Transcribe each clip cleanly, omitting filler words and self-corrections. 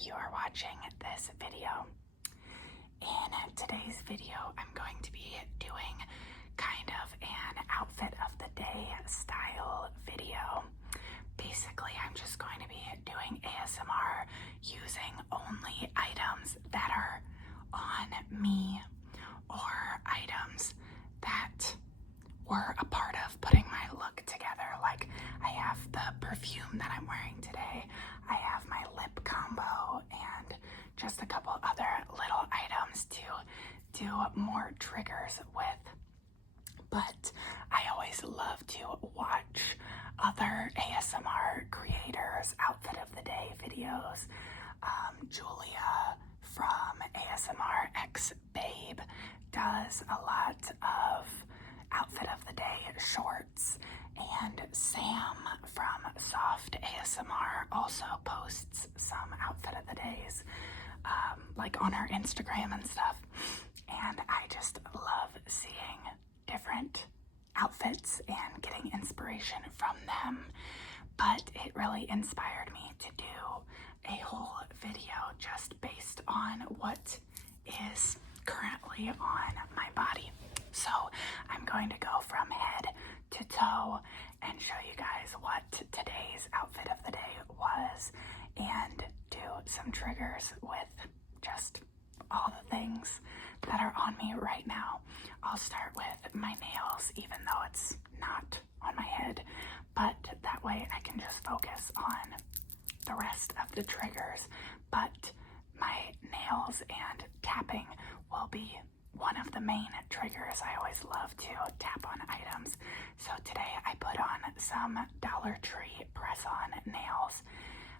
you are watching this video. In today's video, I'm going to be doing kind of an outfit of the day style video. Basically, I'm just going to be doing ASMR using only items that are on me or items that were a part of putting my look together. Like, I have the perfume that I'm wearing today, I have my lip combo, and just a couple other little items to do more triggers with. But I always love to watch other ASMR creators' outfit of the day videos. Julia from ASMR X Babe does a lot of outfit of the day shorts, and Sam from Soft ASMR also posts some outfit of the days like on her Instagram and stuff, and I just love seeing different outfits and getting inspiration from them. But it really inspired me to do a whole video just based on what is currently on my body. So I'm going to go from head to toe and show you guys what today's outfit of the day was and do some triggers with just all the things that are on me right now. I'll start with my nails, even though it's not on my head, but that way I can just focus on the rest of the triggers. But my nails and tapping will be one of the main triggers. I always love to tap on items. So today I put on some Dollar Tree press-on nails.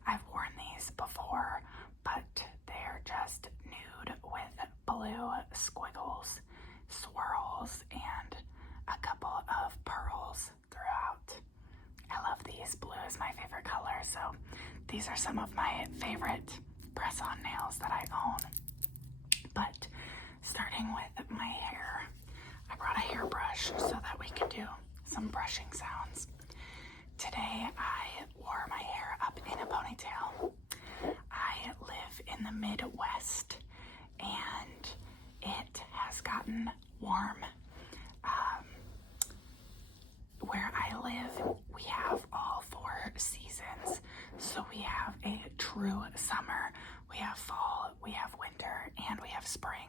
I've worn these before, but they're just nude with blue squiggles, swirls, and a couple of pearls throughout. I love these. Blue is my favorite color, so these are some of my favorite press-on nails that I own. But starting with my hair, I brought a hairbrush so that we could do some brushing sounds. Today I wore my hair up in a ponytail. I live in the Midwest and it has gotten warm. Where I live, we have all 4 seasons. So we have a true summer, we have fall, we have winter, and we have spring.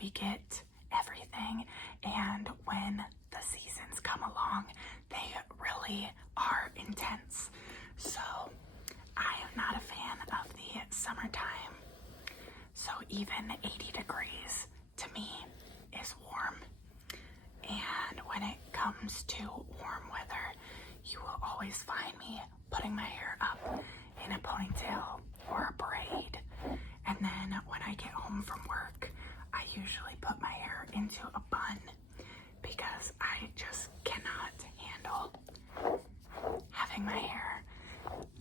We get everything, and when the seasons come along, they really are intense. So I am not a fan of the summertime. So even 80 degrees to me is warm. And when it comes to warm weather, you will always find me putting my hair up in a ponytail or a braid. And then when I get home from work, I usually put my hair into a bun because I just cannot handle having my hair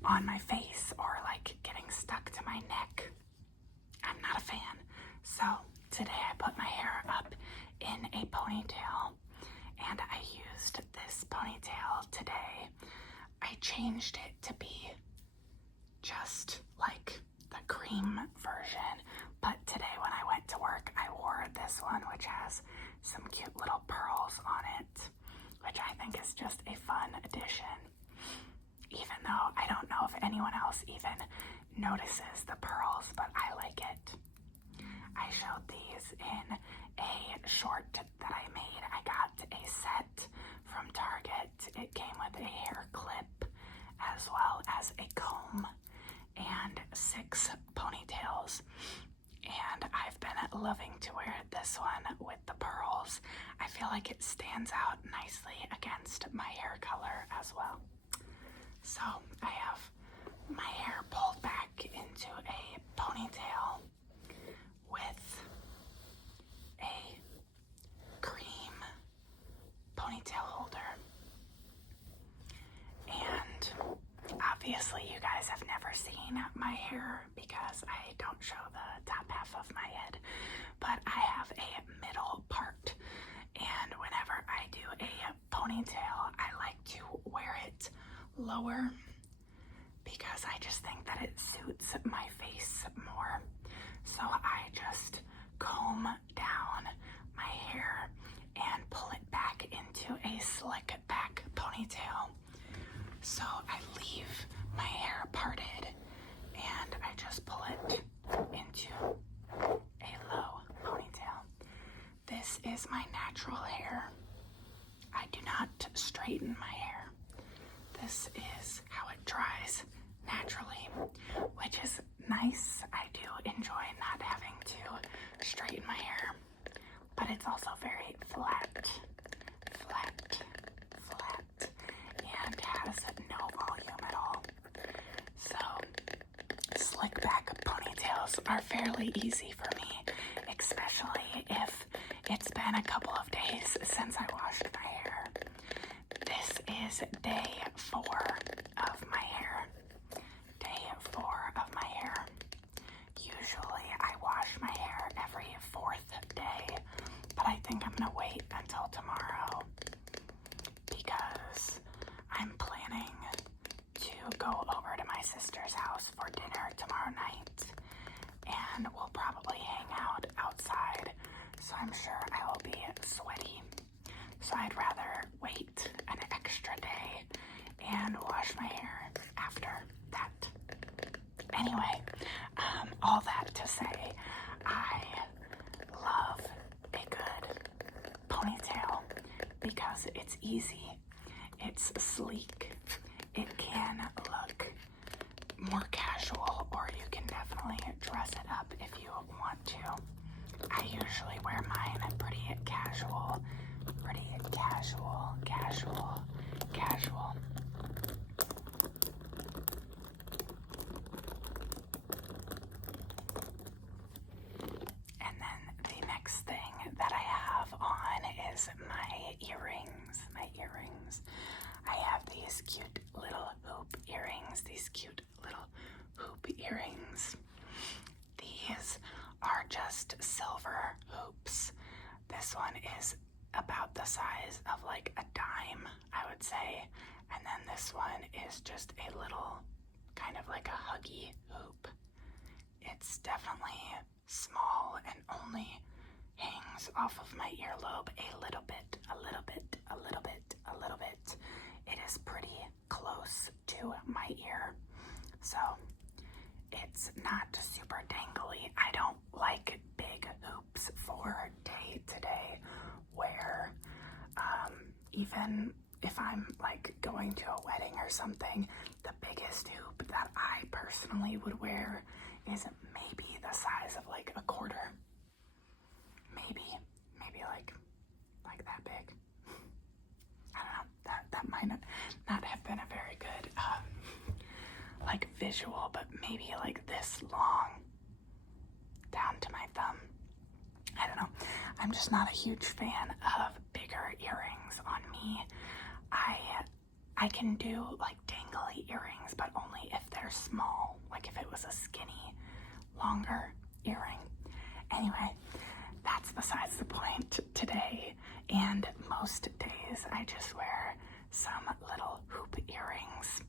on my face or like getting stuck to my neck. I'm not a fan. So today I put my hair up in a ponytail, and I used this ponytail today. I changed it to be just like the cream version, but today when I went to work, I wore this one, which has some cute little pearls on it, which I think is just a fun addition. Even though I don't know if anyone else even notices the pearls, but I like it. I showed these in a short that I made. I got a set from Target. It came with a hair clip as well as a comb and 6 ponytails. And I've been loving to wear this one with the pearls. I feel like it stands out nicely against my hair color as well. So I have my hair pulled back into a ponytail with a cream ponytail holder. And obviously you guys have never seen my hair because I don't show the top half of my head, but I have a middle part, and whenever I do a ponytail, I like to wear it lower because I just think that it suits my face more. So I just comb down my hair and pull it back into a slick back ponytail. So I leave my hair parted and I just pull it into a low ponytail. This is my natural hair. I do not straighten my hair. This is how it dries naturally, which is nice. I do enjoy not having to straighten my hair, but it's also very flat, and has no volume at all. So slick back ponytails are fairly easy for me, especially if it's been a couple of days since I washed my hair. This is day 4 of my hair. Day 4 of my hair. Usually I wash my hair every 4th day, but I think I'm gonna wait until tomorrow because I'm planning to go over to my sister's house for dinner tomorrow night, and we'll probably hang out outside, so I'm sure I will be sweaty. So I'd rather wait an extra day and wash my hair after that. Anyway, all that to say, I love a good ponytail because it's easy, it's sleek, it can look more casual, or you can definitely dress it up if you want to. I usually wear mine pretty casual. And then the next thing that I have on is my earrings. I have these cute little hoop earrings. These are just silver hoops. This one is about the size of like a dime, I would say. And then this one is just a little, kind of like a huggy hoop. It's definitely small and only hangs off of my earlobe a little bit. It is pretty close to my ear, so it's not super dangly. I don't like big hoops for day-to-day wear. Even if I'm like going to a wedding or something, the biggest hoop that I personally would wear is maybe the size of like a quarter. Maybe like that big. I don't know, that might not have been a very good like visual, but maybe like this long down to my thumb. I don't know. I'm just not a huge fan of bigger earrings on me. I can do like dangly earrings, but only if they're small, like if it was a skinny, longer earring. Anyway, that's besides the point today, and most days I just wear some little hoop earrings.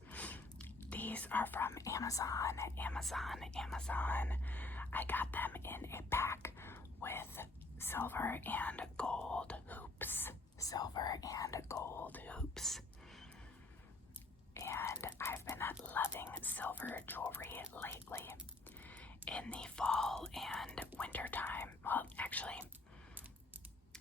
These are from Amazon. I got them in a pack with silver and gold hoops. And I've been loving silver jewelry lately. In the fall and winter time, well, actually,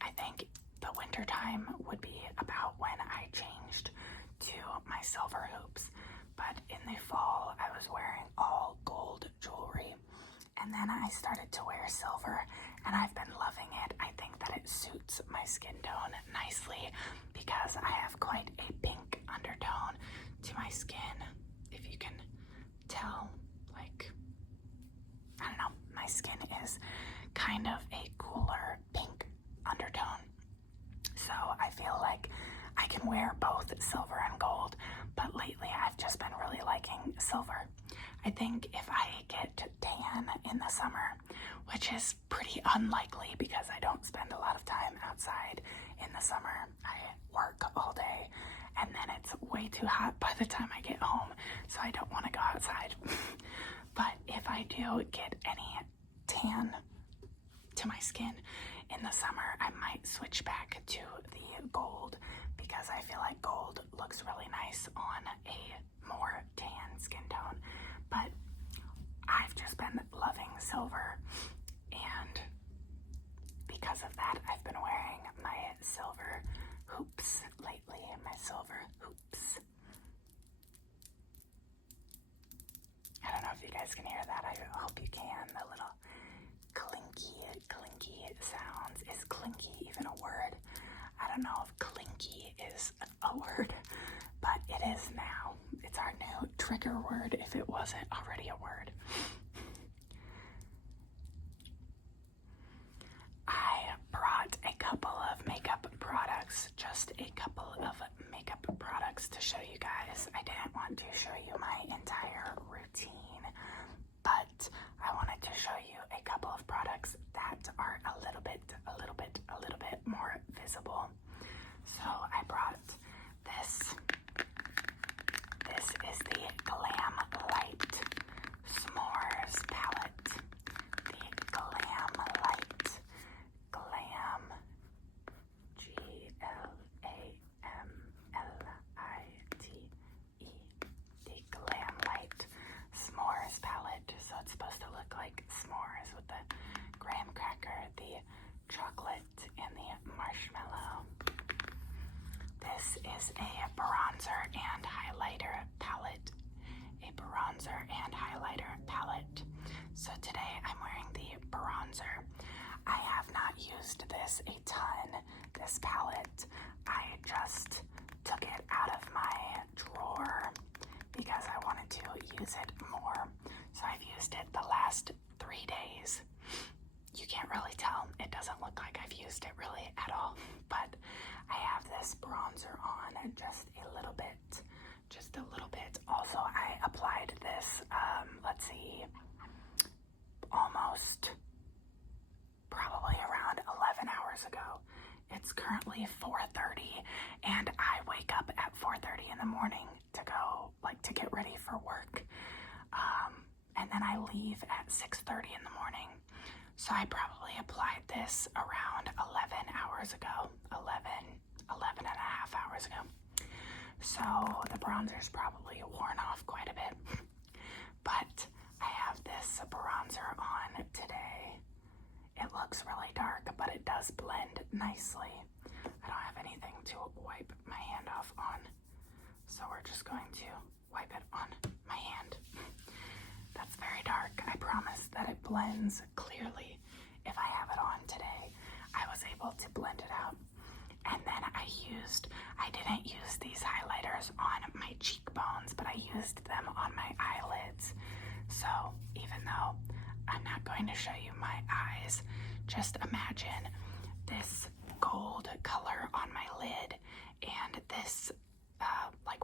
I think the winter time would be about when I changed to my silver hoops. But in the fall, I was wearing all gold jewelry. And then I started to wear silver, and I've been loving it. I think that it suits my skin tone nicely because I have quite a pink undertone to my skin. If you can tell, like, I don't know, my skin is kind of a cooler pink undertone. So I feel like I can wear both silver and gold, but lately I've just been really liking silver. I think if I get tan in the summer, which is pretty unlikely because I don't spend a lot of time outside in the summer, I work all day and then it's way too hot by the time I get home, so I don't want to go to get any tan to my skin in the summer, I might switch back to the gold because I feel like gold looks really nice on a more tan skin tone. But I've just been loving silver, and because of that, I've been wearing my silver hoops lately. My silver hoops. I don't know if you guys can hear that. I hope you can. The little clinky sounds. Is clinky even a word? I don't know if clinky is a word, but it is now. It's our new trigger word if it wasn't already a word. I brought a couple of makeup products, just a couple of makeup products to show you guys. I didn't want to show you my entire routine, but I wanted to show you a couple of products that are a little bit more visible. So I brought this. This is the Glam Light S'mores palette. The Glam Light. Glam. Glamlite. The Glam Light S'mores palette. So it's supposed to look like s'mores with the graham cracker, the chocolate, and the marshmallow. This is a bronzer and highlighter palette. A bronzer and highlighter palette. So today I'm wearing the bronzer. I have not used this a ton, this palette. I just took it out of my drawer because I wanted to use it more. So I've used it the last 3 days. You can't really tell. It doesn't look like I've used it really at all, but I have this bronzer on just a little bit. Also, I applied this, let's see, almost probably around 11 hours ago. It's currently 4:30, and I wake up at 4:30 in the morning to go, to get ready for work. And then I leave at 6:30 in the morning. So I probably applied this around 11 hours ago, 11 and a half hours ago. So the bronzer's probably worn off quite a bit. But I have this bronzer on today. It looks really dark, but it does blend nicely. I don't have anything to wipe my hand off on, so we're just going to wipe it on my hand. That's very dark. I promise that it blends clearly if I have it on today. I was able to blend it out. And then I didn't use these highlighters on my cheekbones, but I used them on my eyelids. So even though I'm not going to show you my eyes, just imagine this gold color on my lid and this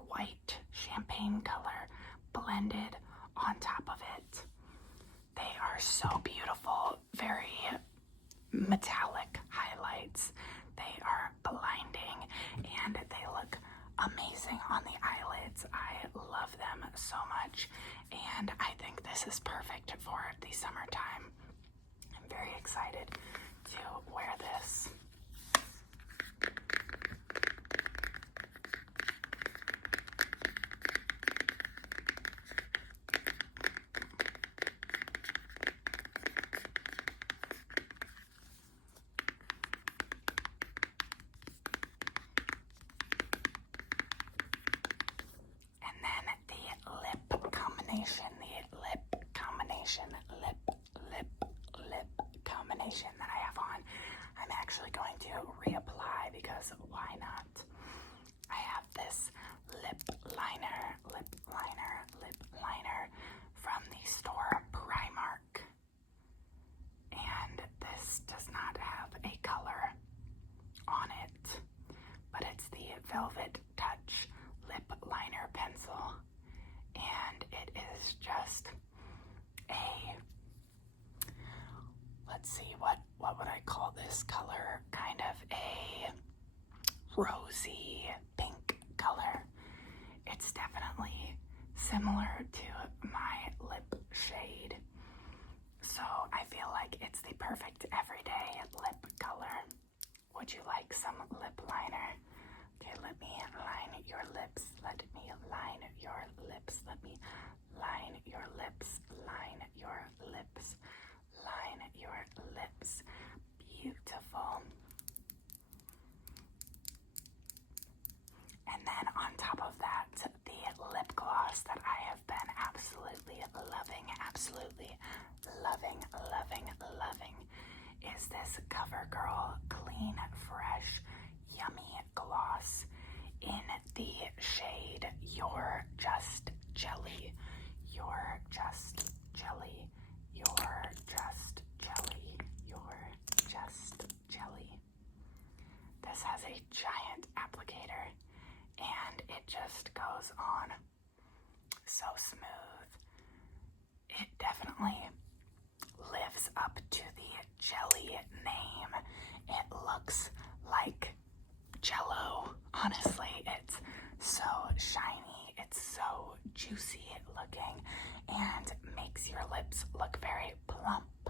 white champagne color blended on top of it. They are so beautiful, very metallic highlights. They are blinding and they look amazing on the eyelids. I love them so much, and I think this is perfect for the summertime. I'm very excited to wear this. Combination that I have on, I'm actually going to reapply because why not? I have this lip liner from the store Primark, and this does not have a color on it, but it's the Velvet Touch lip liner pencil, and it is just a, let's see, what would I call this color? Kind of a rosy pink color. It's definitely similar to my lip shade, So I feel like it's the perfect everyday lip color. Would you like some lip liner? Okay, let me line your lips. Let me line your lips. Let me line your lips. Line your lips. Line your lips. Beautiful. And then on top of that, the lip gloss that I have been absolutely loving is this CoverGirl Clean Fresh Yummy Gloss in the shade You're Just Jelly. You're Just Jelly. You're Just Jelly. You're Just Jelly. This has a giant applicator and it just goes on so smooth. It definitely lives up to the jelly name. It looks like Jello. Honestly, it's so shiny, it's so juicy looking, and makes your lips look very plump.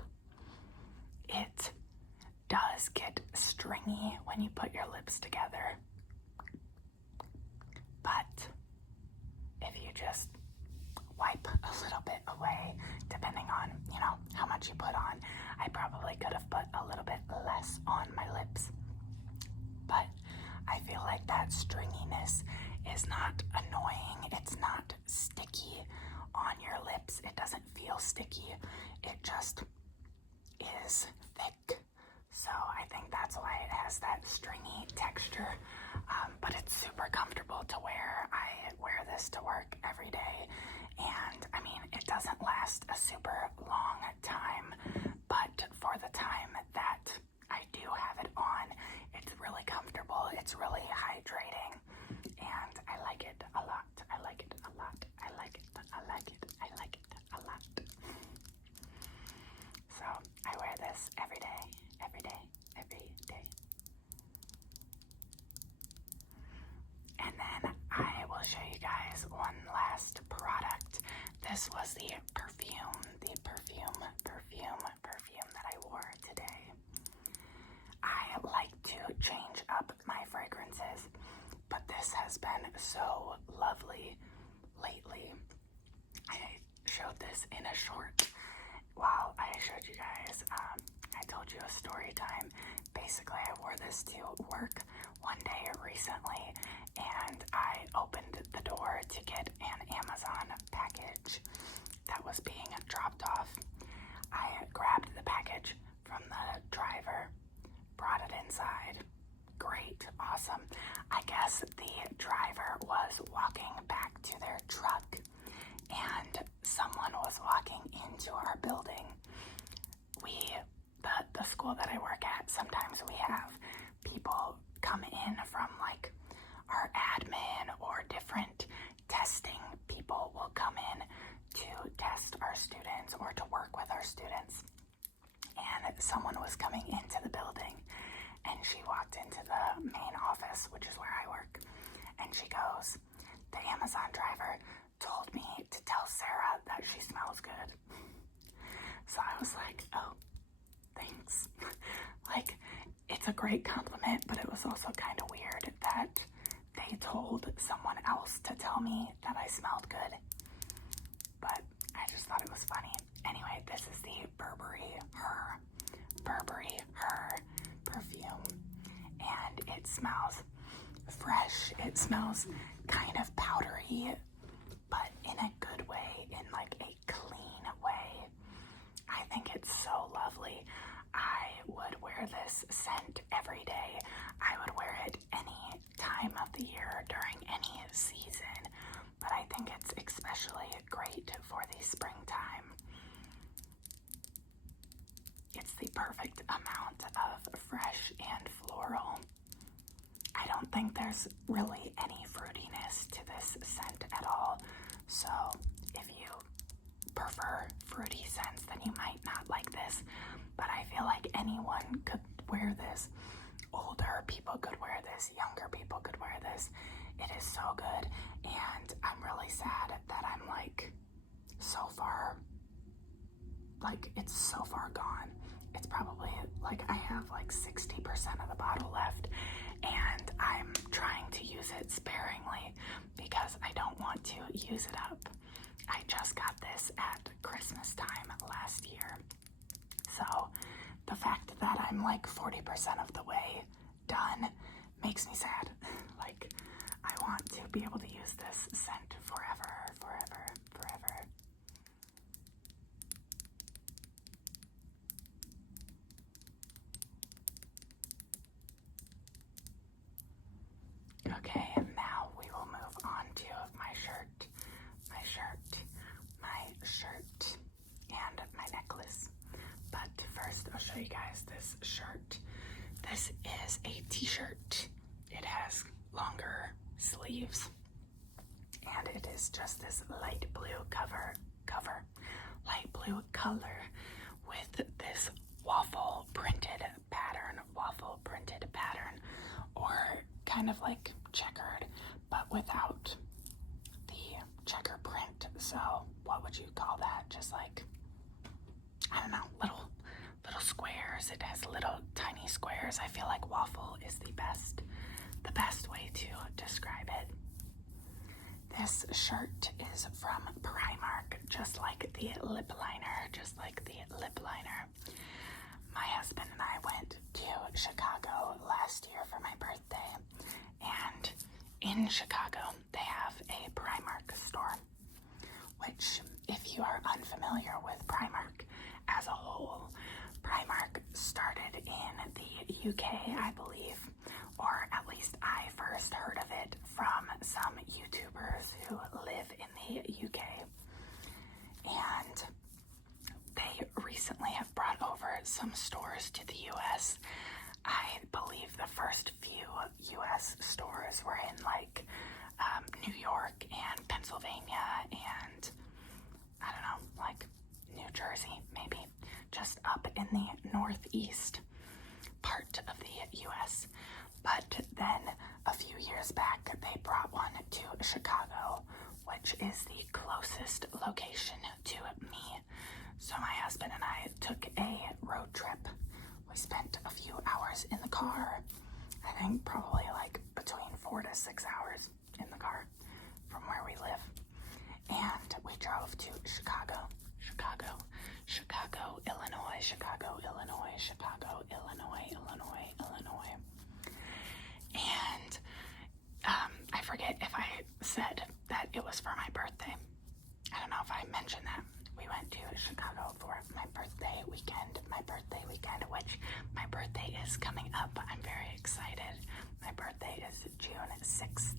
It does get stringy when you put your lips together, but if you just wipe a little bit away, depending on, how much you put on. I probably could have put a little bit less on my lips, but I feel like that stringiness is not annoying. It's not sticky on your lips. It doesn't feel sticky. It just is thick. So I think that's why it has that stringy texture, but it's super comfortable to wear. I wear this to work every day, and I mean, it doesn't last a super long time, but for the time that I do have it on, it's really comfortable, it's really hydrating, and I like it a lot. I like it a lot. I like it. I like it. I like it a lot. So I wear this every day, every day, every day. And then I will show you guys one last product. This was the perfume that I wore today. I like to change up my fragrances, but this has been so lovely lately. I showed this in a short while I showed you guys. I told you a story time. Basically, I wore this to work one day recently, and I opened the door to get an Amazon package that was being dropped off. I grabbed the package from the driver, brought it inside. Great, awesome. I guess the driver was walking back to their truck, and someone was walking into our building. The school that I work at, sometimes we have people come in from like our admin or different testing people will come in to test our students or to work with our students. And someone was coming into the building, and she walked into the main office, which is where I work, and she goes, "The Amazon driver told me to tell Sarah that she smells good." So I was like, oh, thanks. Like, it's a great compliment, but it was also kind of weird that they told someone else to tell me that I smelled good. But I just thought it was funny. Anyway, this is the Burberry Her perfume, and it smells fresh. It smells kind of powdery, but in a good way, in like a clean way. I think it's so lovely. I would wear this scent every day. I would wear it any time of the year during any season, but I think it's especially great for the springtime. It's the perfect amount of fresh and floral. I don't think there's really any fruitiness to this scent at all, so if you prefer fruity scents, then you might not like this, but I feel like anyone could wear this. Older people could wear this, younger people could wear this. It is so good, and I'm really sad that I'm like so far like, it's so far gone. It's probably, like, I have like 60% of the bottle left, and I'm trying to use it sparingly because I don't want to use it up. I just got this at Christmas time last year. So the fact that I'm like 40% of the way done makes me sad. Like, I want to be able to use this scent forever, forever, forever. Okay, and now we will move on to my shirt, and my necklace. But first, I'll show you guys this shirt. This is a t-shirt. It has longer sleeves, and it is just this light blue light blue color with this waffle printed pattern, or kind of like checkered, but without the checker print. So what would you call that? Just like, I don't know, little squares. It has little tiny squares. I feel like waffle is the best way to describe it. This shirt is from Primark, just like the lip liner. My husband and I went to Chicago last year for my birthday, and in Chicago they have a Primark store, which, if you are unfamiliar with Primark as a whole, Primark started in the UK, I believe, or at least I first heard of it from some YouTubers who live in the UK. And they recently have brought over some stores to the US. I believe the first few US stores were in like New York and Pennsylvania and I don't know, like New Jersey, maybe, just up in the northeast part of the US. But then a few years back, they brought one to Chicago, which is the closest location to me. So my husband and I took a road trip. We spent a few hours in the car. I think probably like between 4 to 6 hours in the car from where we live. And we drove to Chicago, Illinois. And I forget if I said that it was for my birthday. I don't know if I mentioned that. We went to Chicago for my birthday weekend, which my birthday is coming up. I'm very excited. My birthday is June 6th.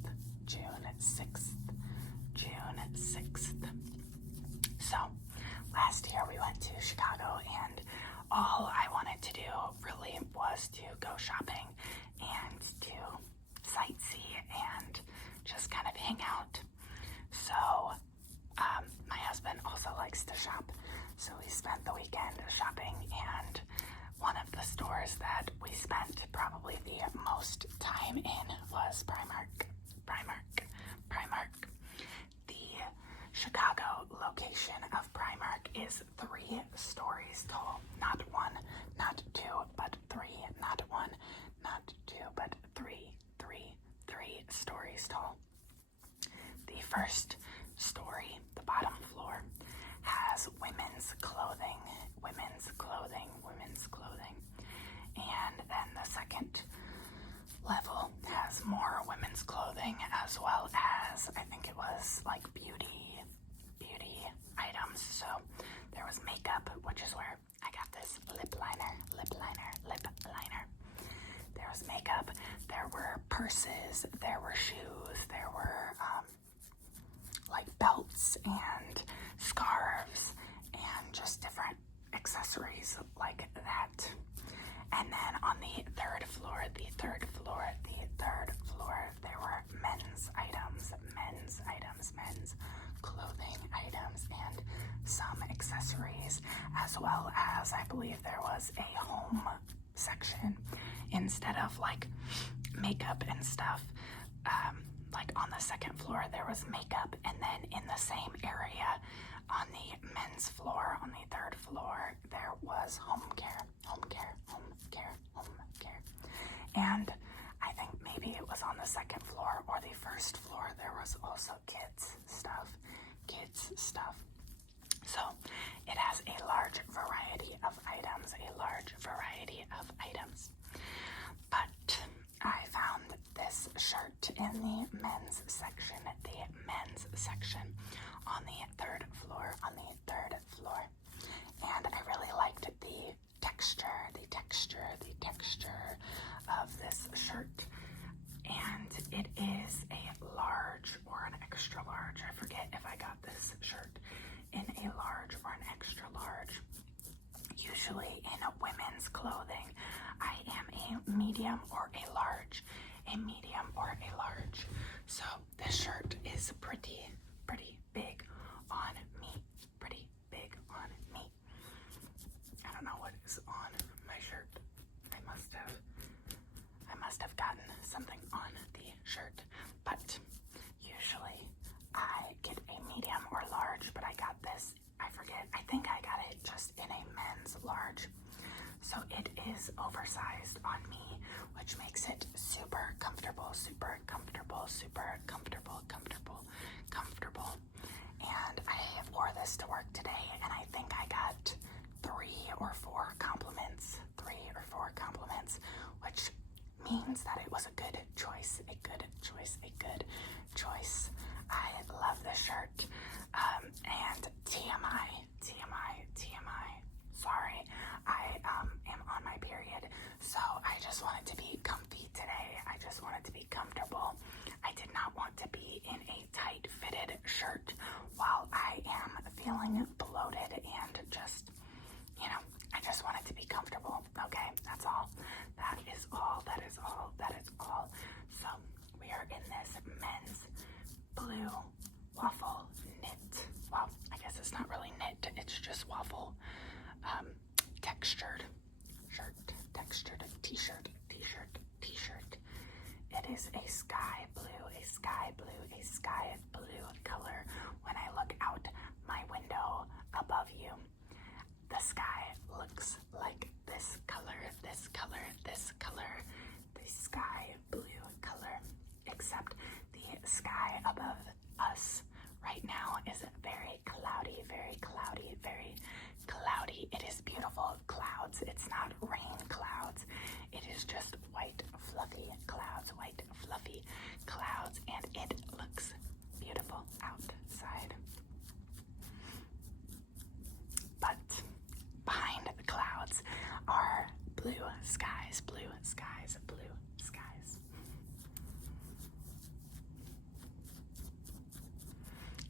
So last year we went to Chicago, and all I wanted to do really was to go shopping and to sightsee and just kind of hang out. So my husband also likes to shop, so we spent the weekend shopping, and one of the stores that we spent probably the most time in was Primark. The Chicago location of Primark is 3 stories tall. Not 1, not 2, but 3. Not 1, not 2, but 3 stories tall. The first story, the bottom floor, has women's clothing. And then the second level has more women's clothing, as well as, I think it was like beauty items. So there was makeup, which is where I got this lip liner. There was makeup, there were purses, there were shoes, there were like belts and scarves and just different accessories like that. And then on the third floor, there were men's clothing items, and some accessories, as well as I believe there was a home section. Instead of like makeup and stuff, like on the second floor there was makeup, and then in the same area on the men's floor, on the third floor, was home care, home care, home care, home care. And I think maybe it was on the second floor or the first floor. There was also kids stuff. So it has a large variety of items, But I found this shirt in the men's section, on the third floor, And I really liked the texture of this shirt. And it is a large or an extra large. I forget if I got this shirt in a large or an extra large. Usually in women's clothing, I am a medium or a large. So this shirt is pretty big on me. I don't know what is on my shirt. I must have gotten something on the shirt, but usually I get a medium or large, but I got this, I forget, I think I got it just in a men's large. So it is oversized on me, which makes it super comfortable. And I wore this to work today, and I think I got 3 or 4 compliments, which means that it was a good choice. I love this shirt. And TMI. Sorry, I am on my period, so I just wanted to be comfy today. I just wanted to be comfortable. I did not want to be in a tight-fitted shirt while I am feeling bloated and just, I just wanted to be comfortable. Okay, that's all. That is all. So we are in this men's blue waffle knit. Well, I guess it's not really knit, it's just waffle textured t-shirt. It is a sky blue color. When I look out my window above you, the sky looks like this color, the sky blue color, except the sky above us right now is very cloudy. It is beautiful clouds. It's not rain clouds. It is just white fluffy clouds, and it looks beautiful outside. But behind the clouds are blue skies.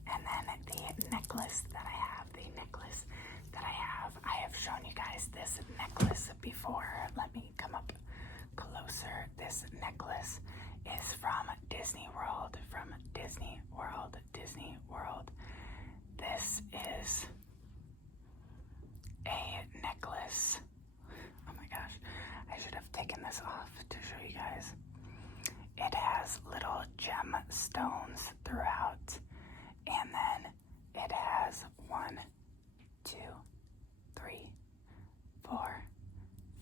And then the necklace that I have shown you guys this necklace before. Let me come up closer. This necklace is from Disney World. This is a necklace. Oh my gosh, I should have taken this off to show you guys. It has little gemstones throughout, and then it has 1, 2, 3, 4,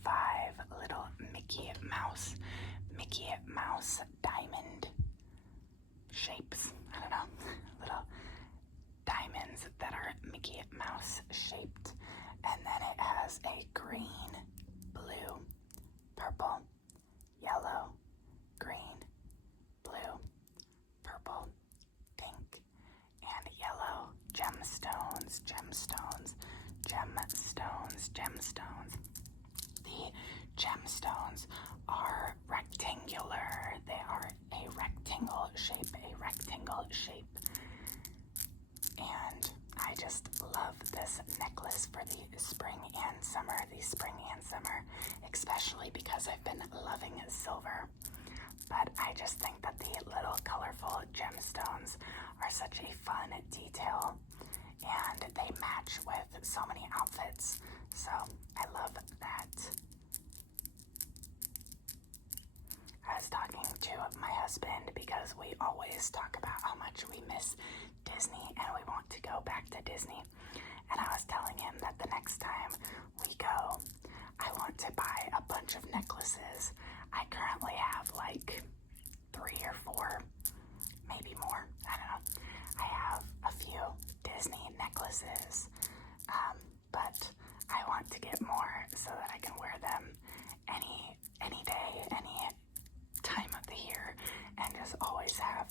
5 little Mickey Mouse diamond shapes. I don't know, little diamonds that are Mickey Mouse shaped. And then it has a green, blue, purple, yellow, green, blue, purple, pink, and yellow gemstones. The gemstones are rectangular. They are a rectangle shape. And I just love this necklace for the spring and summer, especially because I've been loving silver. But I just think that the little colorful gemstones are such a fun detail, and they match with so many outfits. So I love that. I was talking to my husband because we always talk about how much we miss Disney and we want to go back to Disney. And I was telling him that the next time we go, want to buy a bunch of necklaces. I currently have like 3 or 4, maybe more. I don't know. I have a few Disney necklaces, but I want to get more so that I can wear them any day, any time of the year, and just always have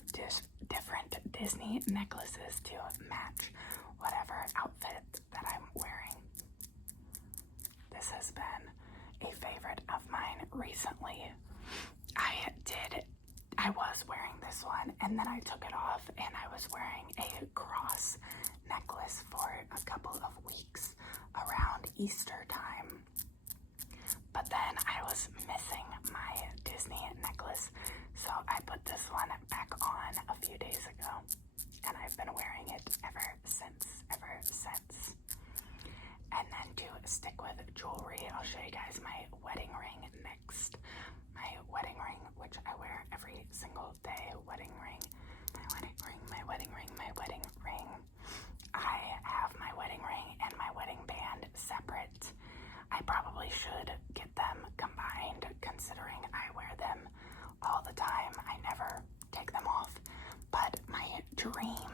different Disney necklaces to match whatever outfit that I'm wearing. This has been a favorite of mine recently. I was wearing this one and then I took it off and I was wearing a cross necklace for a couple of weeks around Easter time. But then I was missing my Disney necklace, so I put this one back on a few days ago and I've been wearing it ever since. And then to stick with jewelry, I'll show you guys my wedding ring next. My wedding ring, which I wear every single day. Wedding ring, my wedding ring, my wedding ring, my wedding ring. I have my wedding ring and my wedding band separate. I probably should get them combined considering I wear them all the time. I never take them off. But my dream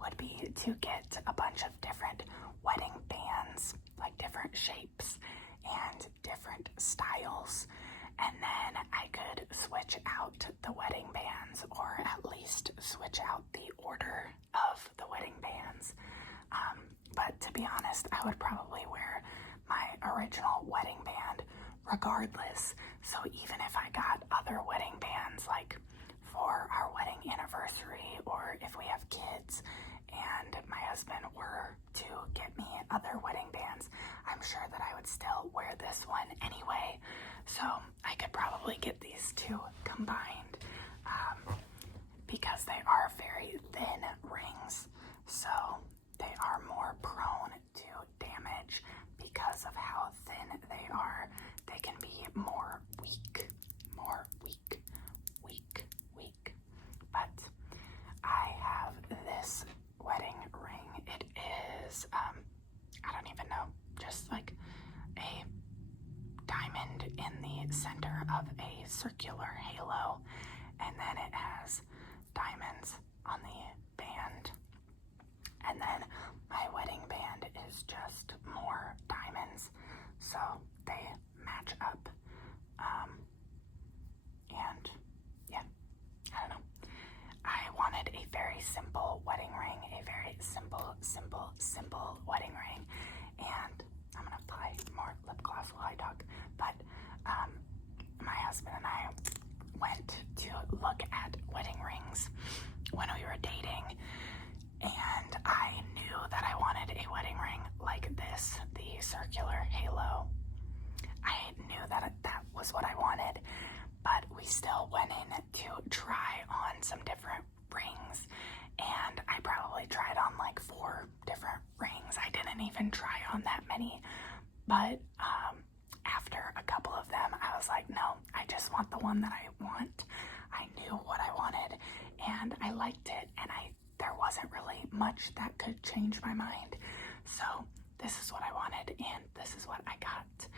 would be to get a bunch of different wedding bands, like different shapes and different styles, and then I could switch out the wedding bands, or at least switch out the order of the wedding bands. But to be honest, I would probably wear my original wedding band regardless. So even if I got other wedding bands, like for our wedding anniversary, or if we have kids and my husband were to get me other wedding bands, I'm sure that I would still wear this one anyway. So I could probably get these two combined, because they are very thin rings, so they are more prone to damage because of how thin they are. They can be more weak. But I have this wedding ring. It is, I don't even know, just like a diamond in the center of a circular halo, and then it has diamonds on the band, and then my wedding band is just more diamonds, so they match up. And yeah, I don't know. I wanted a very simple wedding ring, a very simple wedding ring, and I'm gonna apply more lip gloss while I talk, but my husband and I went to look at wedding rings when we were dating, and I knew that I wanted a wedding ring like this, the circular halo. I knew that that was what I wanted, but we still went in to try on some different rings, and I probably tried on like 4 different rings. I didn't even try on that many, but after a couple of them, I was like, no, I just want the one that I want. I knew what I wanted, and I liked it, and there wasn't really much that could change my mind. So this is what I wanted, and this is what I got,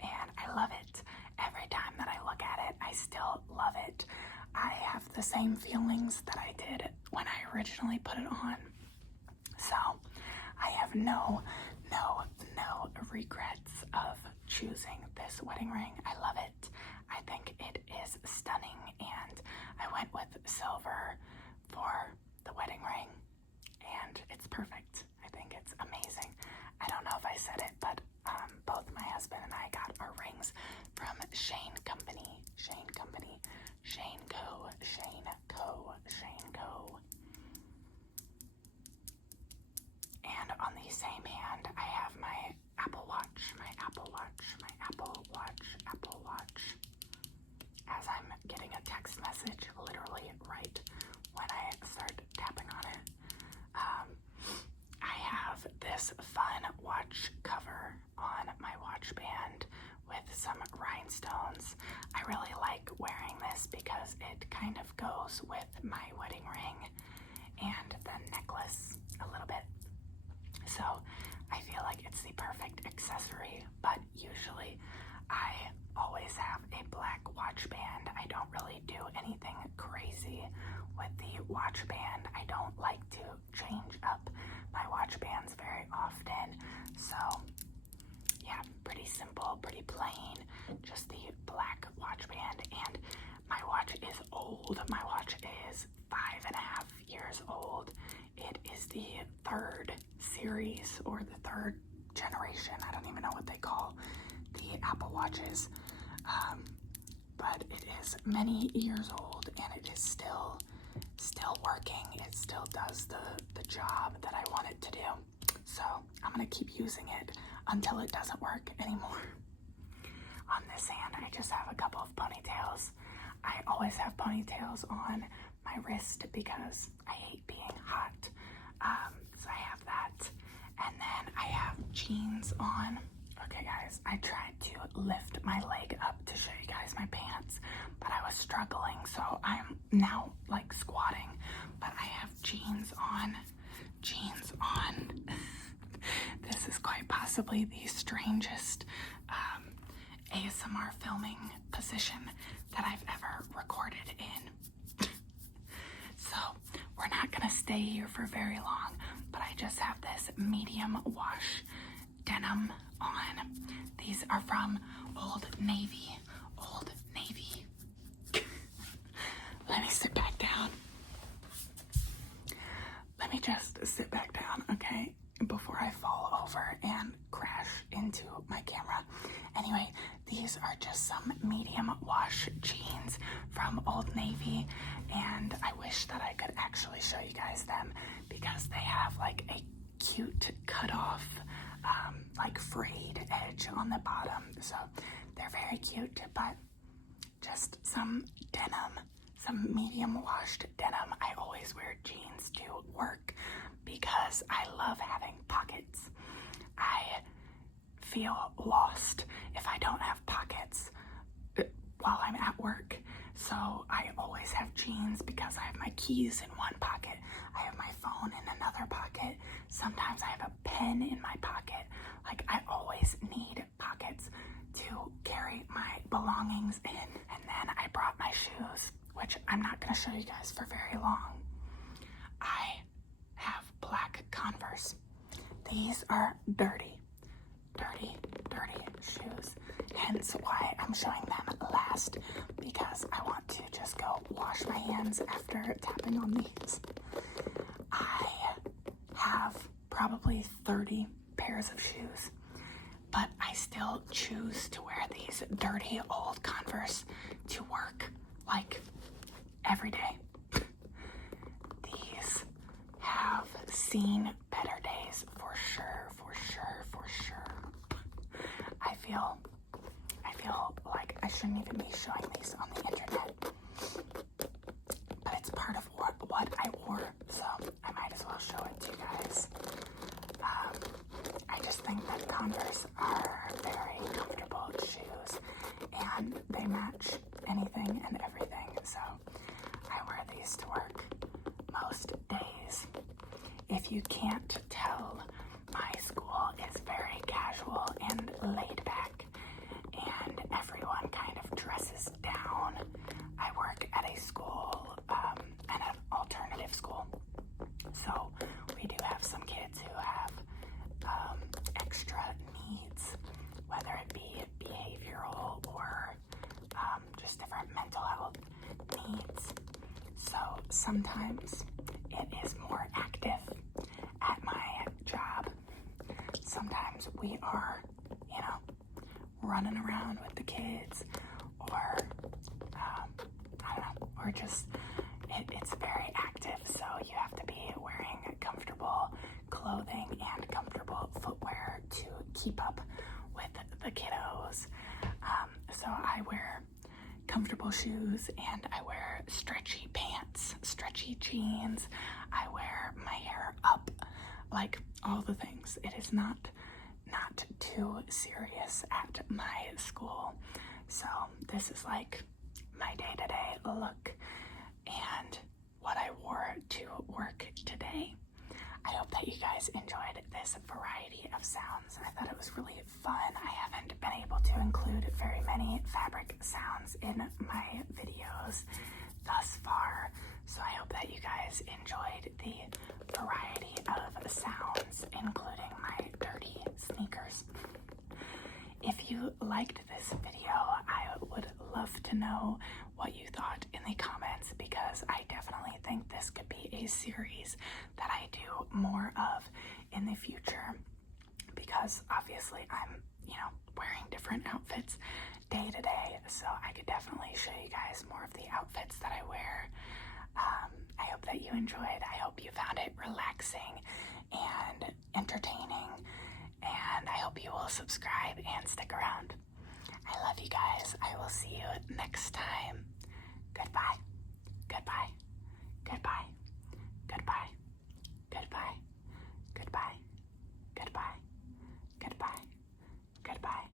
and I love it. Every time that I look at it, I still love it. I have the same feelings that I did when I originally put it on. So I have no regrets of choosing this wedding ring. I love it. I think it is stunning, and I went with silver for the wedding ring, and it's perfect. I think it's amazing. I don't know if I said it, but both my husband and I got our rings from Shane Co. And on the same hand, I have my Apple Watch, as I'm getting a text message literally right when I start tapping on it. I have this fun watch cover on my watch band with some rhinestones. I really like wearing this because it kind of goes with my wedding ring and the necklace a little bit. So I feel like it's the perfect accessory, but watch band. I don't like to change up my watch bands very often. So yeah, pretty simple, pretty plain, just the black watch band. And my watch is old. My watch is 5.5 years old. It is the 3rd series, or the 3rd generation. I don't even know what they call the Apple Watches. But it is many years old, and it is still working. It still does the job that I want it to do. So I'm gonna keep using it until it doesn't work anymore. On this hand, I just have a couple of ponytails. I always have ponytails on my wrist because I hate being hot. So I have that. And then I have jeans on. Okay guys, I tried to lift my leg up to show you guys my pants, but I was struggling, so I'm now like squatting, but I have jeans on. This is quite possibly the strangest ASMR filming position that I've ever recorded in. So we're not gonna stay here for very long, but I just have this medium wash denim on. These are from Old Navy. Let me sit back down. Let me just sit back down, okay? Before I fall over and crash into my camera. Anyway, these are just some medium wash jeans from Old Navy, and I wish that I could actually show you guys them because they have like a cute cutoff, like frayed edge on the bottom. So they're very cute, but just some denim, some medium washed denim. I always wear jeans to work because I love having pockets. I feel lost if I don't have pockets while I'm at work. So I always have jeans because I have my keys in one pocket. I have my phone in another pocket. Sometimes I have a pen in my pocket. Like, I always need pockets to carry my belongings in. And then I brought my shoes, which I'm not going to show you guys for very long. I have black Converse. These are dirty shoes, hence why I'm showing them last, because I want to just go wash my hands after tapping on these. I have probably 30 pairs of shoes, but I still choose to wear these dirty old Converse to work, like, every day. These have seen better days for sure. I feel like I shouldn't even be showing these on the internet, but it's part of what I wore, so I might as well show it to you guys. I just think that Converse are very comfortable shoes, and they match anything and everything, so I wear these to work most days. If you can't tell, my school is very casual and laid back, and everyone kind of dresses down. I work at a school, at an alternative school, so we do have some kids who have extra needs, whether it be behavioral or just different mental health needs. So sometimes it is more active at my job. Sometimes we are, running around with the kids, or I don't know, or just it's very active, so you have to be wearing comfortable clothing and comfortable footwear to keep up with the kiddos. So I wear comfortable shoes, and I wear stretchy pants, stretchy jeans. I wear my hair up, like all the things. It is not too serious at my school. So this is like my day-to-day look and what I wore to work today. I hope that you guys enjoyed this variety of sounds. I thought it was really fun. I haven't been able to include very many fabric sounds in my videos. thus far. So I hope that you guys enjoyed the variety of sounds, including my dirty sneakers. If you liked this video, I would love to know what you thought in the comments, because I definitely think this could be a series that I do more of in the future, because obviously I'm, wearing different outfits day to day, so I could definitely show you guys more of the outfits that I wear. I hope that you enjoyed. I hope you found it relaxing and entertaining, and I hope you will subscribe